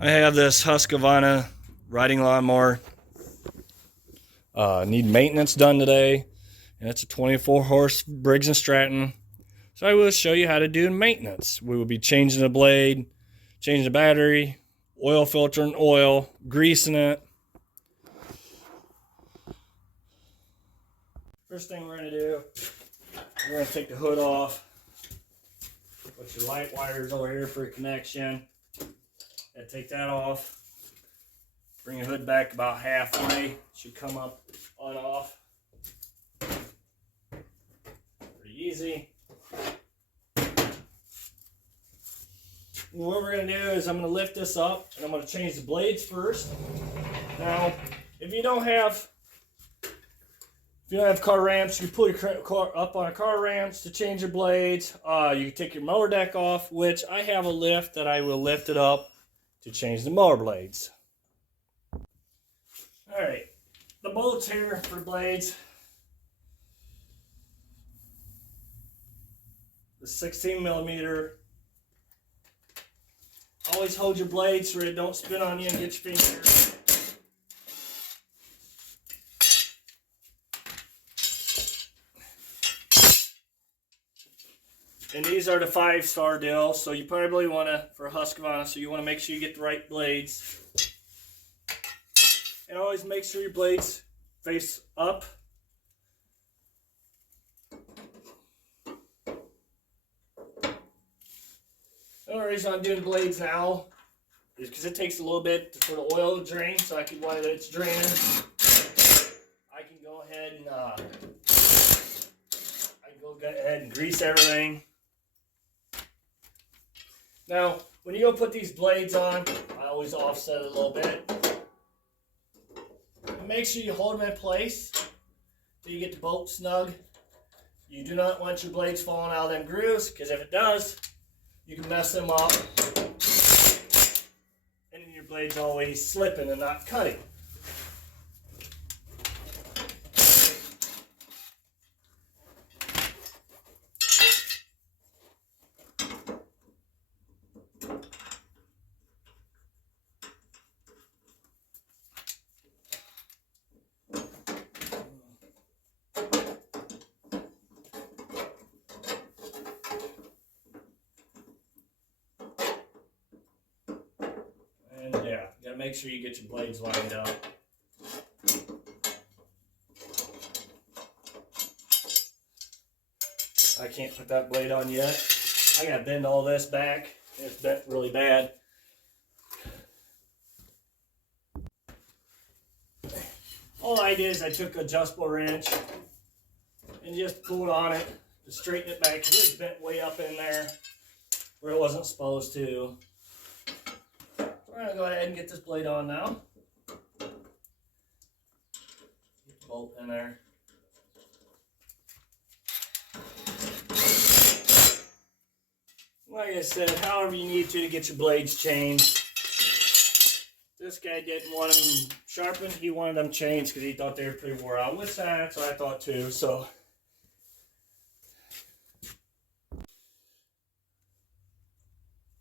I have this Husqvarna riding lawnmower. Need maintenance done today, and it's a 24 horse Briggs and Stratton. So I will show you how to do maintenance. We will be changing the blade, changing the battery, oil filter and oil, greasing it. First thing we're going to do, we're going to take the hood off. Put your light wires over here for a connection. And take that off. Bring your hood back about halfway. Should come up on off. Pretty easy. What we're going to do is I'm going to lift this up and I'm going to change the blades first. Now, if you don't have car ramps, you pull your car up on a car ramps to change your blades. You can take your mower deck off, which I have a lift that I will lift it up to change the mower blades. Alright, the bolts here for blades. The 16 millimeter. Always hold your blades so it don't spin on you and get your fingers. And these are the 5-star deal, so you probably want to, for Husqvarna, so you want to make sure you get the right blades. And always make sure your blades face up. The only reason I'm doing the blades now is because it takes a little bit for the oil to drain, so while it's draining, I can go ahead and grease everything. Now, when you go put these blades on, I always offset it a little bit. And make sure you hold them in place till you get the bolt snug. You do not want your blades falling out of them grooves, because if it does, you can mess them up. And then your blade's always slipping and not cutting. And yeah, you gotta make sure you get your blades lined up. I can't put that blade on yet. I gotta bend all this back. It's bent really bad. All I did is I took an adjustable wrench and just pulled on it to straighten it back. It was bent way up in there where it wasn't supposed to. We're going to go ahead and get this blade on now. Get the bolt in there. Like I said, however you need to get your blades changed. This guy didn't want them sharpened. He wanted them changed because he thought they were pretty wore out. Which that's what I thought too. So.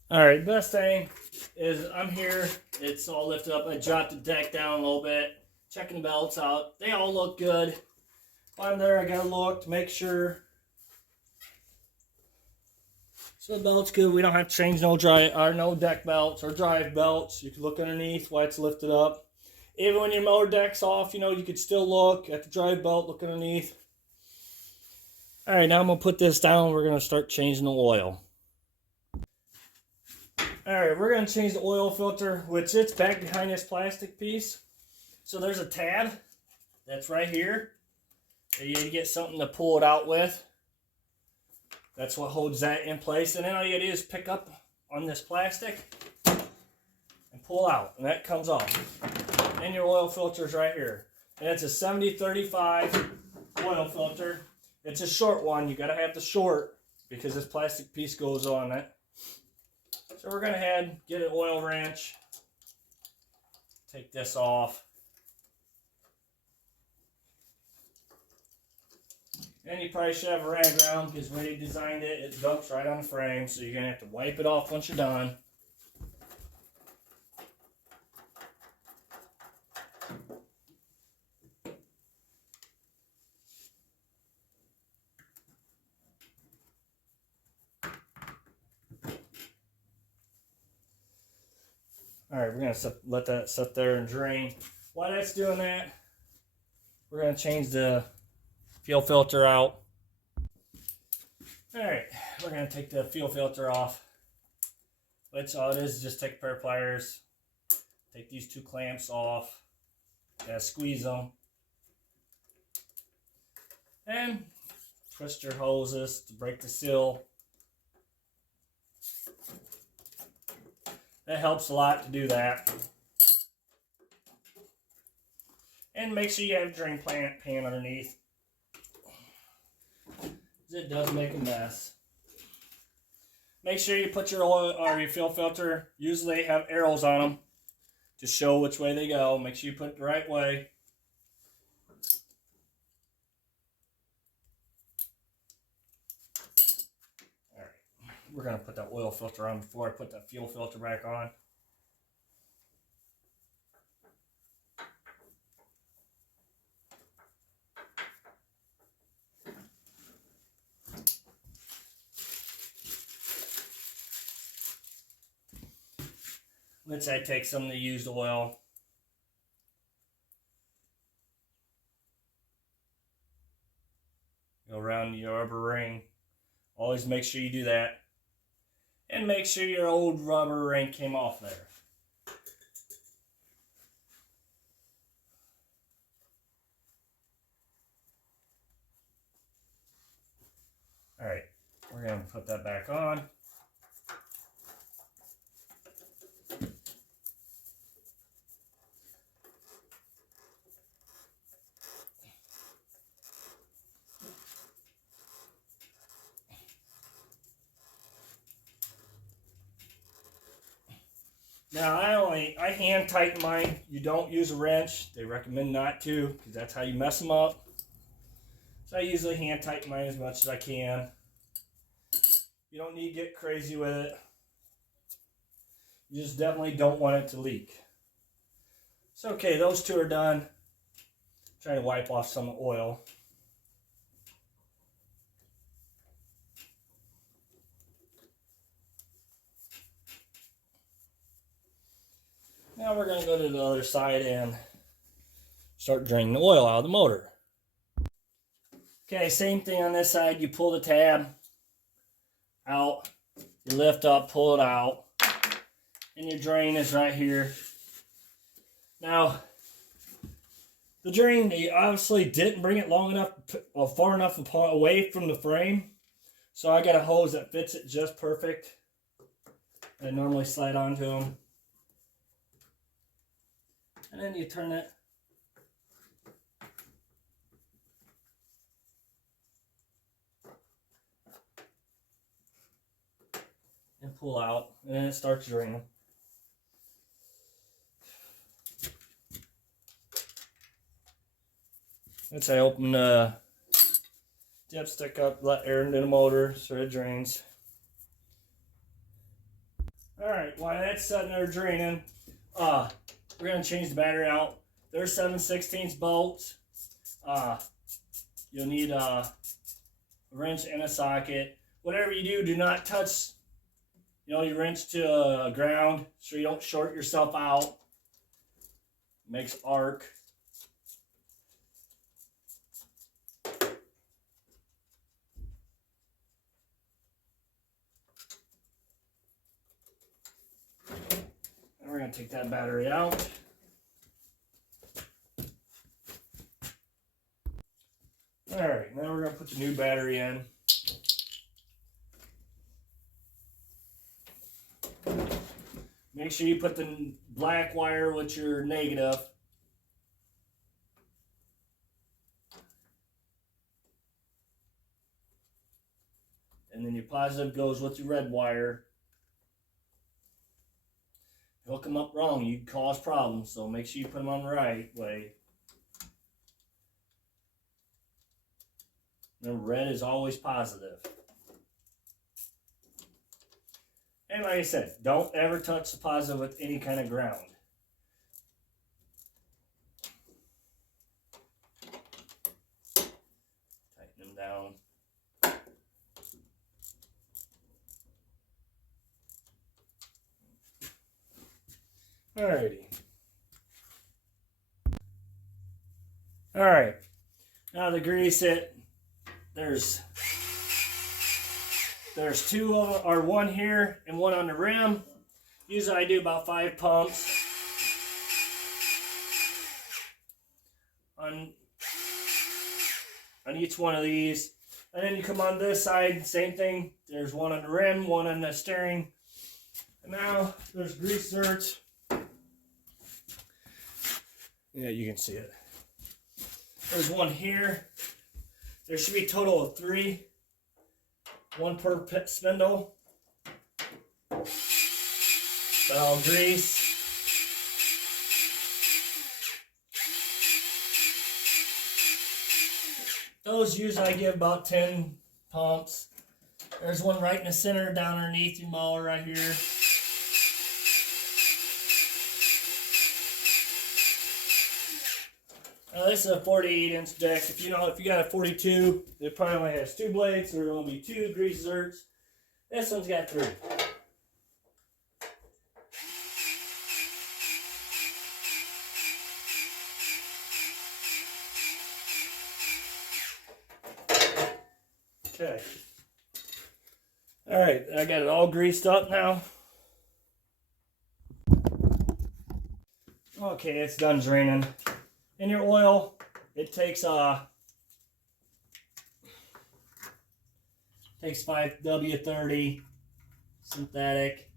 Alright, best thing is I'm here, it's all lifted up. I dropped the deck down a little bit, checking the belts out. They all look good. While I'm there, I gotta look to make sure. So the belt's good. We don't have to change no deck belts or drive belts. You can look underneath while it's lifted up. Even when your motor deck's off, you could still look at the drive belt, look underneath. Alright, now I'm gonna put this down. We're gonna start changing the oil. Alright, we're going to change the oil filter, which it's back behind this plastic piece. So there's a tab that's right here. You need to get something to pull it out with. That's what holds that in place. And then all you do is pick up on this plastic and pull out. And that comes off. And your oil filter is right here. And it's a 7035 oil filter. It's a short one. You got to have the short because this plastic piece goes on it. So we're going to head, get an oil wrench, take this off. And you probably should have a rag around because when you designed it, it dumps right on the frame. So you're going to have to wipe it off once you're done. All right, we're gonna let that sit there and drain. While that's doing that, we're gonna change the fuel filter out. All right, we're gonna take the fuel filter off. Which all it is just take a pair of pliers, take these two clamps off, gotta squeeze them, and twist your hoses to break the seal. That helps a lot to do that. And make sure you have a drain pan underneath. It does make a mess. Make sure you put your oil or your fuel filter. Usually they have arrows on them to show which way they go. Make sure you put it the right way. All right, we're gonna put that oil filter on before I put that fuel filter back on. Let's say I take some of the used oil. Go around your rubber ring. Always make sure you do that. And make sure your old rubber ring came off there. Alright, we're going to put that back on. Now I hand tighten mine. You don't use a wrench. They recommend not to because that's how you mess them up. So I usually hand tighten mine as much as I can. You don't need to get crazy with it. You just definitely don't want it to leak. So okay, those two are done. I'm trying to wipe off some oil. Now we're going to go to the other side and start draining the oil out of the motor. Okay, same thing on this side. You pull the tab out, you lift up, pull it out, and your drain is right here. Now, the drain, you obviously didn't bring it long enough or far enough away from the frame. So I got a hose that fits it just perfect. I normally slide onto them. And then you turn it. And pull out. And then it starts draining. Once I open the dipstick up, let air into the motor so it drains. Alright, while that's sitting there draining, we're going to change the battery out. There's 7/16 bolts. You'll need a wrench and a socket. Whatever you do, do not touch your wrench to ground so you don't short yourself out. Makes arc. And we're going to take that battery out. Alright, now we're going to put the new battery in. Make sure you put the black wire with your negative. And then your positive goes with your red wire. Hook them up wrong, you can cause problems, so make sure you put them on the right way. Remember, red is always positive. And like I said, don't ever touch the positive with any kind of ground. Tighten them down. Alrighty. Alright. Now to grease it, there's two or one here and one on the rim. Usually I do about 5 pumps on each one of these. And then you come on this side, same thing. There's one on the rim, one on the steering. And now there's grease zerts. Yeah, you can see it. There's one here. There should be a total of 3. 1 per spindle. But I'll grease. Those usually I give about 10 pumps. There's one right in the center down underneath your mower right here. This is a 48-inch deck. If you got a 42, it probably only has 2 blades, so there will be 2 grease zerts. This one's got 3. Okay. Alright, I got it all greased up now. Okay, it's done draining. In your oil, it takes 5W30 synthetic.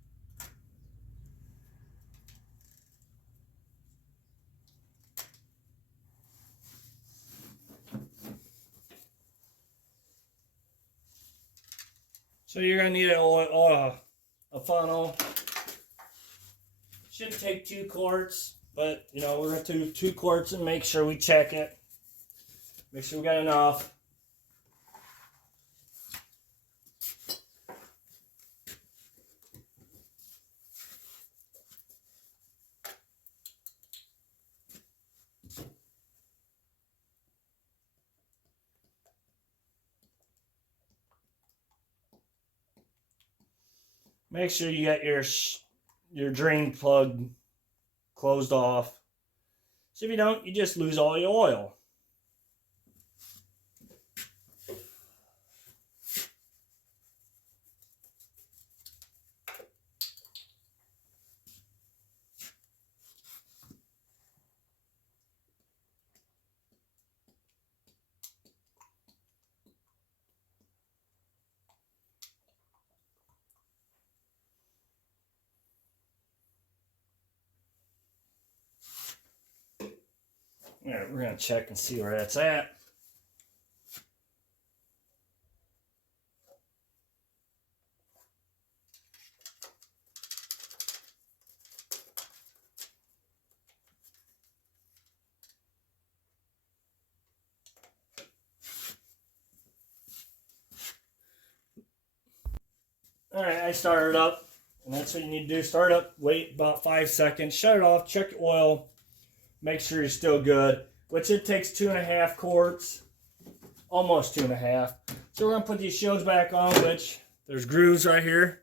So you're gonna need a funnel. Shouldn't take 2 quarts, but we're gonna do 2 quarts and make sure we check it. Make sure we got enough. Make sure you got your drain plug closed off. So if you don't, you just lose all your oil. Alright, we're going to check and see where that's at. Alright, I started up, and that's what you need to do. Start up, wait about 5 seconds, shut it off, check your oil, make sure you're still good, which it takes 2.5 quarts, almost 2.5. So we're going to put these shields back on, which there's grooves right here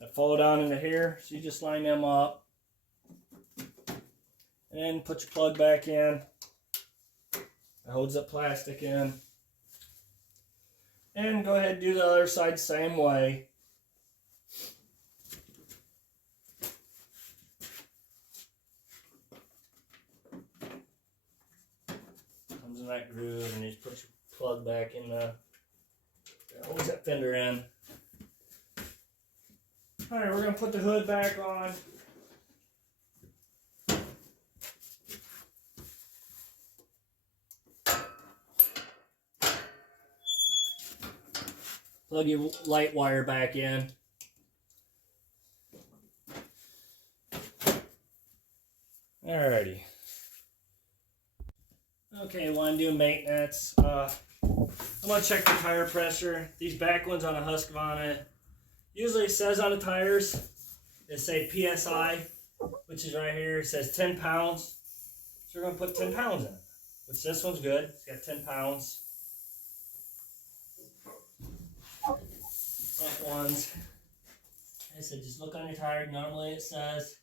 that fall down into here, so you just line them up. And put your plug back in. It holds that plastic in. And go ahead and do the other side the same way. Comes in that groove, and you just put your plug back in the, holds that fender in. Alright, we're going to put the hood back on. Plug your light wire back in. Alrighty. Okay, while I'm doing maintenance, I'm going to check the tire pressure. These back ones on a Husqvarna, usually it says on the tires, it say PSI, which is right here. It says 10 pounds. So we're going to put 10 pounds in it. Which this one's good. It's got 10 pounds. Front ones. I said just look on your tire. Normally it says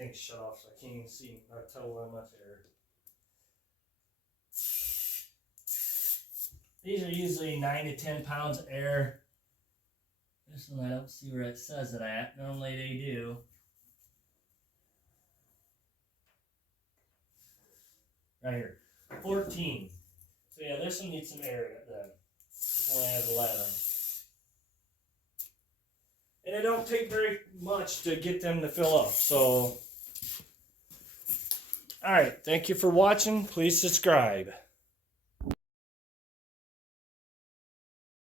everything's shut off, so I can't even see or tell how much air. These are usually 9 to 10 pounds of air. This one I don't see where it says it at. Normally they do. Right here. 14. So yeah, this one needs some air in it then. This only has 11. And it don't take very much to get them to fill up. So, alright, thank you for watching. Please subscribe.